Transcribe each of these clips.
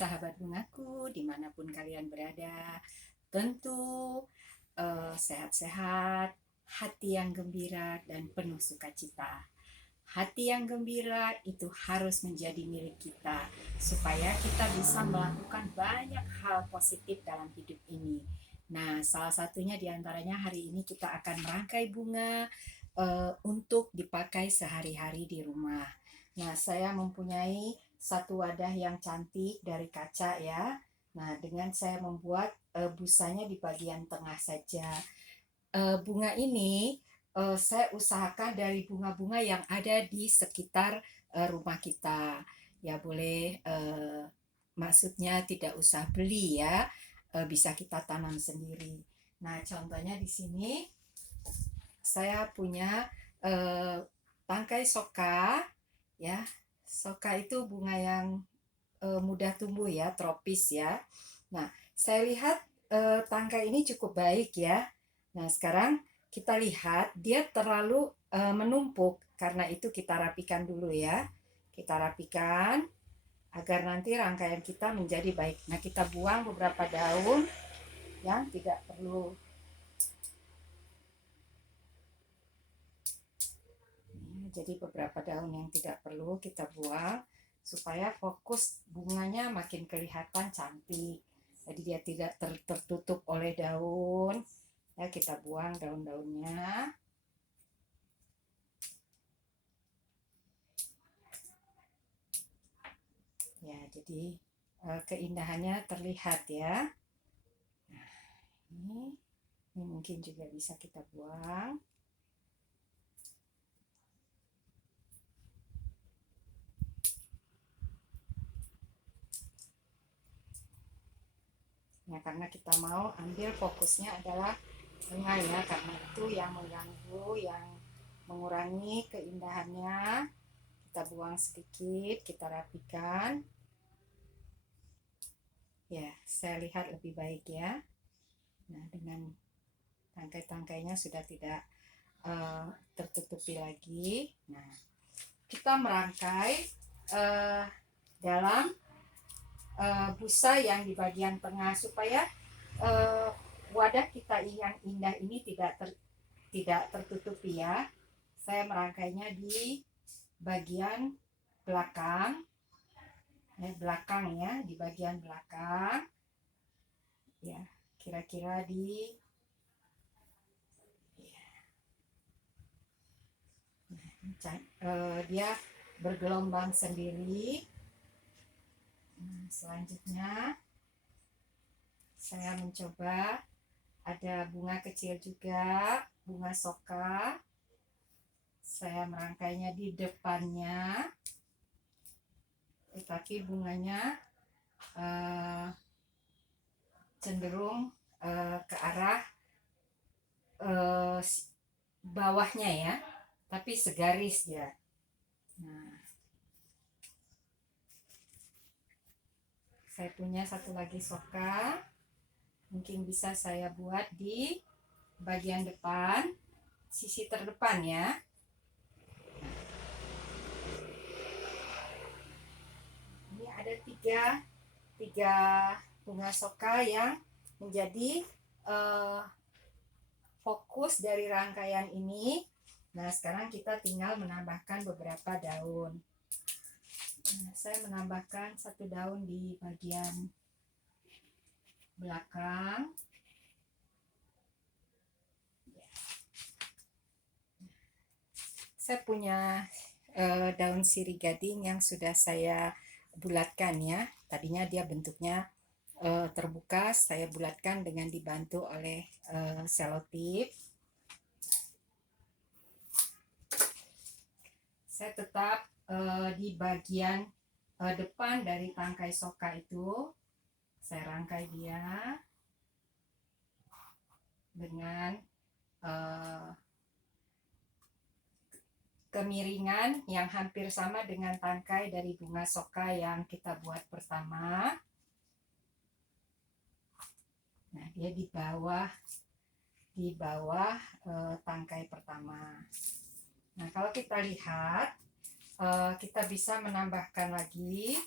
sahabat bungaku, dimanapun kalian berada. Tentu sehat-sehat, hati yang gembira, dan penuh sukacita. Hati yang gembira itu harus menjadi milik kita, supaya kita bisa melakukan banyak hal positif dalam hidup ini. Nah, salah satunya diantaranya hari ini kita akan merangkai bunga untuk dipakai sehari-hari di rumah. Nah, saya mempunyai satu wadah yang cantik dari kaca ya. Nah, dengan saya membuat busanya di bagian tengah saja. Bunga ini saya usahakan dari bunga-bunga yang ada di sekitar rumah kita. Ya boleh, maksudnya tidak usah beli ya, bisa kita tanam sendiri. Nah, contohnya di sini saya punya eh, tangkai soka ya. Soka itu bunga yang mudah tumbuh ya, tropis ya. Nah, saya lihat tangkai ini cukup baik ya. Nah, sekarang kita lihat dia terlalu menumpuk. Karena itu kita rapikan dulu ya. Kita rapikan agar nanti rangkaian kita menjadi baik. Nah, kita buang beberapa daun yang tidak perlu. Jadi beberapa daun yang tidak perlu kita buang supaya fokus bunganya makin kelihatan cantik. Jadi dia tidak tertutup oleh daun. Ya, kita buang daun-daunnya. Ya, jadi keindahannya terlihat ya. Nah, ini mungkin juga bisa kita buang. Ya, karena kita mau ambil fokusnya adalah bunga ya, karena itu yang mengganggu, yang mengurangi keindahannya. Kita buang sedikit, kita rapikan. Ya, saya lihat lebih baik ya. Nah, dengan tangkai-tangkainya sudah tidak tertutupi lagi. Nah, kita merangkai dalam busa yang di bagian tengah supaya wadah kita yang indah ini tidak tertutupi ya. Saya merangkainya di bagian belakang, belakang ya, di bagian belakang, ya, kira-kira di dia bergelombang sendiri. Nah, selanjutnya saya mencoba ada bunga kecil juga, bunga soka. Saya merangkainya di depannya, tetapi bunganya cenderung ke arah bawahnya ya, tapi segaris ya. Nah, saya punya satu lagi soka, mungkin bisa saya buat di bagian depan, sisi terdepan ya. Ini ada tiga bunga soka yang menjadi fokus dari rangkaian ini. Nah, sekarang kita tinggal menambahkan beberapa daun. Nah, saya menambahkan satu daun di bagian belakang. Saya punya daun sirih gading yang sudah saya bulatkan ya. Tadinya dia bentuknya terbuka, saya bulatkan dengan dibantu oleh selotip. Saya tetap di bagian depan dari tangkai soka itu, saya rangkai dia dengan kemiringan yang hampir sama dengan tangkai dari bunga soka yang kita buat pertama. Nah, dia di bawah tangkai pertama. Nah, kalau kita lihat, kita bisa menambahkan lagi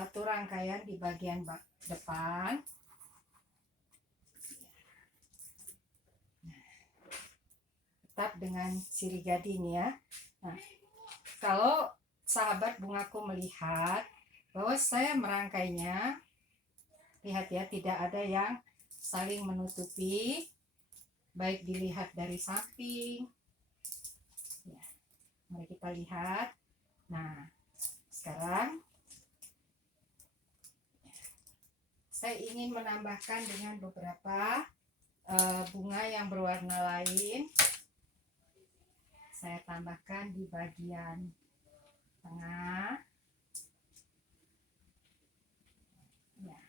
satu rangkaian di bagian depan. Tetap dengan sirih gading ya. Nah, kalau sahabat bungaku melihat bahwa saya merangkainya, lihat ya, tidak ada yang saling menutupi, baik dilihat dari samping ya. Mari kita lihat. Nah, sekarang saya ingin menambahkan dengan beberapa bunga yang berwarna lain. Saya tambahkan di bagian tengah ya.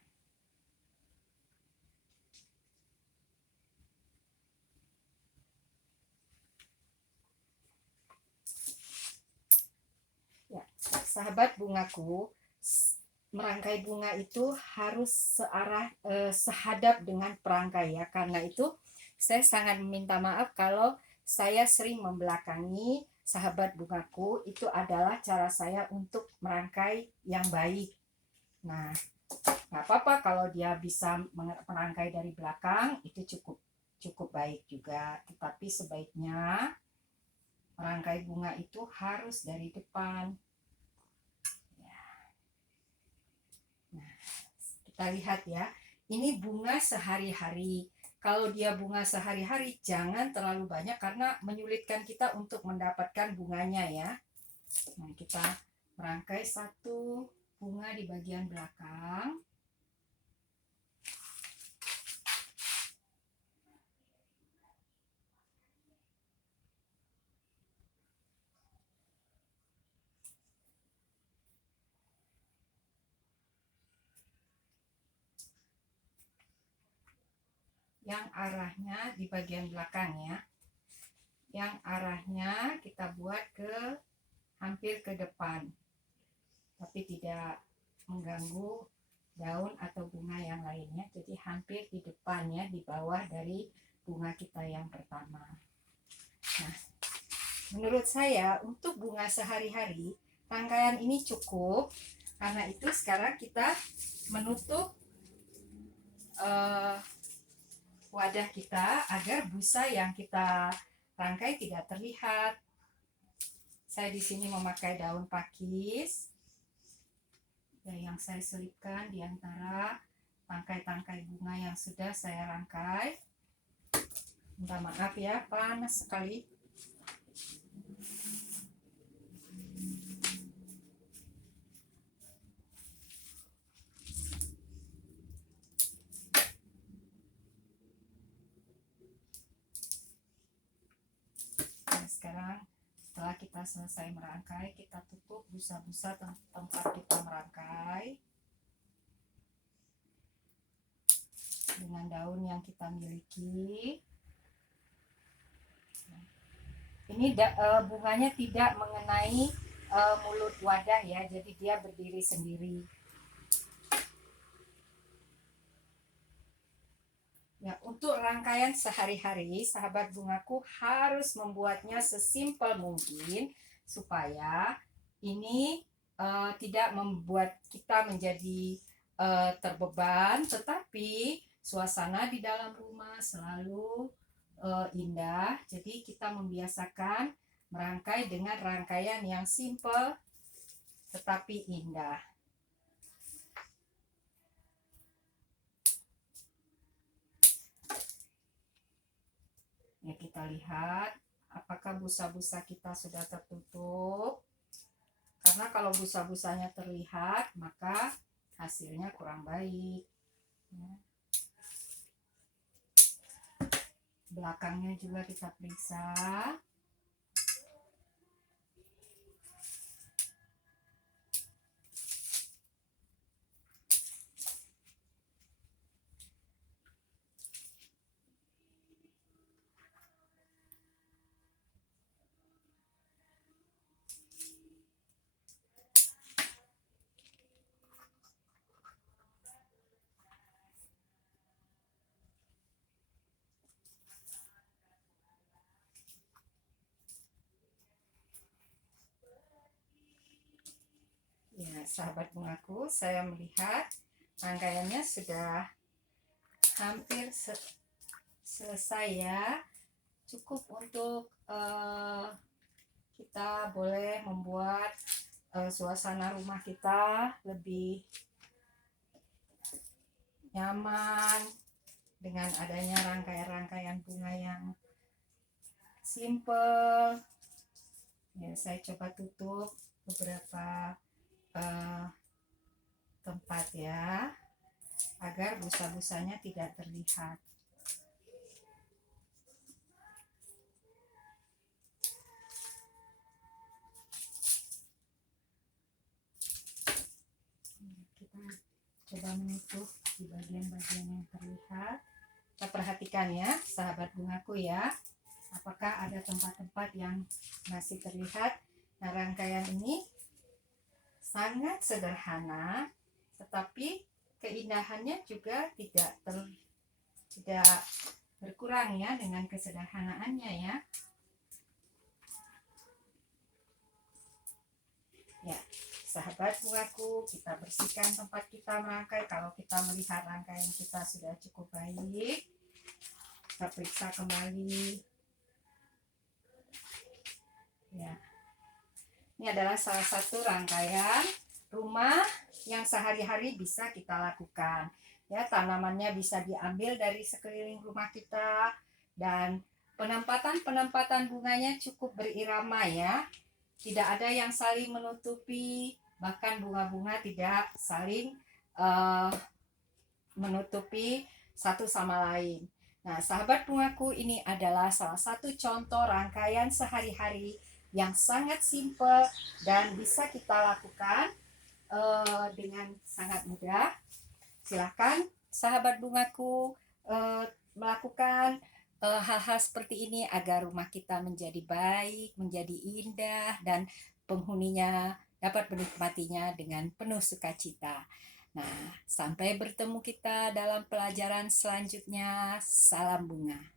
Ya, sahabat bungaku, merangkai bunga itu harus sehadap dengan perangkai ya. Karena itu saya sangat meminta maaf kalau saya sering membelakangi sahabat bungaku. Itu adalah cara saya untuk merangkai yang baik. Nah, nggak apa-apa kalau dia bisa merangkai dari belakang, itu cukup baik juga. Tetapi sebaiknya merangkai bunga itu harus dari depan. Nah, kita lihat ya, ini bunga sehari-hari. Kalau dia bunga sehari-hari, jangan terlalu banyak karena menyulitkan kita untuk mendapatkan bunganya ya. Nah, kita merangkai satu bunga di bagian belakang. Yang arahnya di bagian belakang ya. Yang arahnya kita buat hampir ke depan, tapi tidak mengganggu daun atau bunga yang lainnya. Jadi hampir di depannya, di bawah dari bunga kita yang pertama. Nah, menurut saya untuk bunga sehari-hari rangkaian ini cukup. Karena itu sekarang kita menutup wadah kita agar busa yang kita rangkai tidak terlihat. Saya di sini memakai daun pakis yang saya selipkan di antara tangkai-tangkai bunga yang sudah saya rangkai. Minta maaf ya, panas sekali. Nah, sekarang setelah kita selesai merangkai, kita tutup busa-busa tempat kita merangkai dengan daun yang kita miliki. Ini bunganya tidak mengenai mulut wadah ya, jadi dia berdiri sendiri. Ya, untuk rangkaian sehari-hari, sahabat bungaku harus membuatnya sesimpel mungkin supaya ini tidak membuat kita menjadi terbeban, tetapi suasana di dalam rumah selalu indah. Jadi kita membiasakan merangkai dengan rangkaian yang simpel tetapi indah. Ya, kita lihat apakah busa-busa kita sudah tertutup. Karena kalau busa-busanya terlihat, maka hasilnya kurang baik. Ya. Belakangnya juga kita periksa. Nah, sahabat bungaku, saya melihat rangkaiannya sudah hampir selesai ya. Cukup untuk kita boleh membuat suasana rumah kita lebih nyaman dengan adanya rangkaian-rangkaian bunga yang simple. Ya, saya coba tutup beberapa tempat ya, agar busa-busanya tidak terlihat. Kita coba menutup di bagian-bagian yang terlihat. Kita perhatikan ya, sahabat bungaku ya, apakah ada tempat-tempat yang masih terlihat. Nah, rangkaian ini sangat sederhana, tetapi keindahannya juga tidak berkurang ya dengan kesederhanaannya ya. Ya, sahabat bungaku, kita bersihkan tempat kita merangkai. Kalau kita melihat rangkaian kita sudah cukup baik, kita periksa kembali. Ya, ini adalah salah satu rangkaian rumah yang sehari-hari bisa kita lakukan. Ya, tanamannya bisa diambil dari sekeliling rumah kita, dan penempatan bunganya cukup berirama ya. Tidak ada yang saling menutupi, bahkan bunga-bunga tidak saling menutupi satu sama lain. Nah, sahabat bungaku, ini adalah salah satu contoh rangkaian sehari-hari yang sangat simpel dan bisa kita lakukan dengan sangat mudah. Silakan sahabat bungaku melakukan hal-hal seperti ini agar rumah kita menjadi baik, menjadi indah, dan penghuninya dapat menikmatinya dengan penuh sukacita. Nah, sampai bertemu kita dalam pelajaran selanjutnya. Salam bunga.